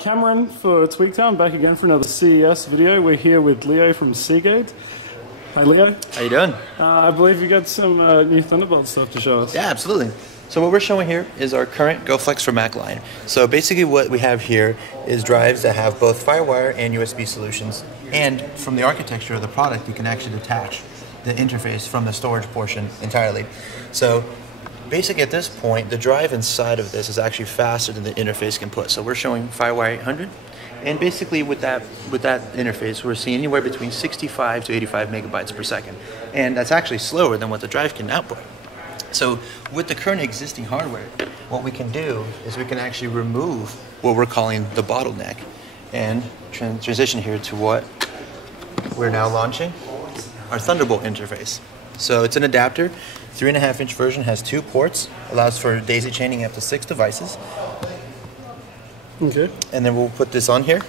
Cameron for Tweaktown, back again for another CES video. We're here with Leo from Seagate. Hi Leo. How you doing? I believe you got some new Thunderbolt stuff to show us. Yeah, absolutely. So what we're showing here is our current GoFlex for Mac line. So basically what we have here is drives that have both FireWire and USB solutions. And from the architecture of the product, you can actually detach the interface from the storage portion entirely. So basically at this point, the drive inside of this is actually faster than the interface can put. So we're showing FireWire 800. And basically with that interface, we're seeing anywhere between 65 to 85 megabytes per second. And that's actually slower than what the drive can output. So with the current existing hardware, what we can do is we can actually remove what we're calling the bottleneck and transition here to what we're now launching, our Thunderbolt interface. So it's an adapter, 3.5-inch version, has 2 ports, allows for daisy chaining up to 6 devices. Okay. And then we'll put this on here.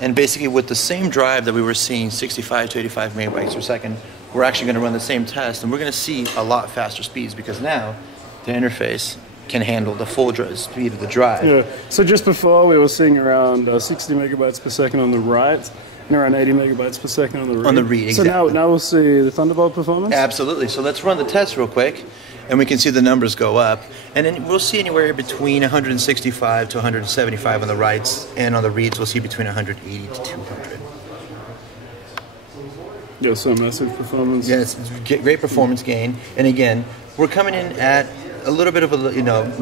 And basically with the same drive that we were seeing 65 to 85 megabytes per second, we're actually going to run the same test, and we're going to see a lot faster speeds because now the interface can handle the full speed of the drive. Yeah. So just before we were seeing around 60 megabytes per second on the right and around 80 megabytes per second on the read. On the read, exactly. So now we'll see the Thunderbolt performance? Absolutely. So let's run the test real quick, and we can see the numbers go up. And then we'll see anywhere between 165 to 175 on the writes, and on the reads we'll see between 180 to 200. Yeah, so massive performance. Yeah, it's great performance gain. And again, we're coming in at a little bit of a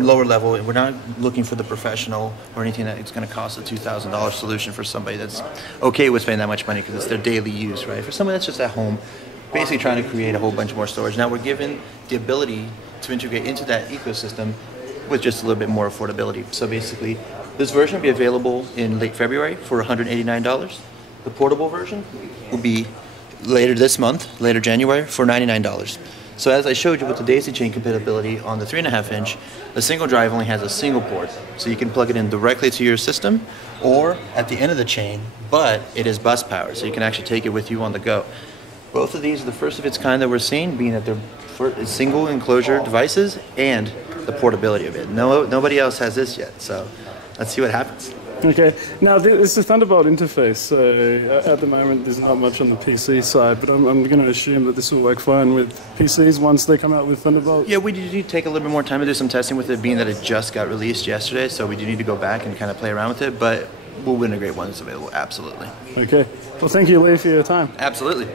lower level. We're not looking for the professional or anything that it's going to cost a $2,000 solution for somebody that's okay with spending that much money because it's their daily use, right? For somebody that's just at home, basically trying to create a whole bunch more storage. Now we're given the ability to integrate into that ecosystem with just a little bit more affordability. So basically, this version will be available in late February for $189. The portable version will be later this month, later January, for $99. So as I showed you with the daisy chain compatibility on the 3.5-inch, the single drive only has a single port. So you can plug it in directly to your system or at the end of the chain, but it is bus powered, so you can actually take it with you on the go. Both of these are the first of its kind that we're seeing, being that they're single enclosure devices and the portability of it. Nobody else has this yet, so let's see what happens. Okay, now this is a Thunderbolt interface, so at the moment there's not much on the PC side, but I'm going to assume that this will work fine with PCs once they come out with Thunderbolt. Yeah, we do need to take a little bit more time to do some testing with it, being that it just got released yesterday, so we do need to go back and kind of play around with it, but we'll integrate once it's available, absolutely. Okay, well thank you Lee for your time. Absolutely.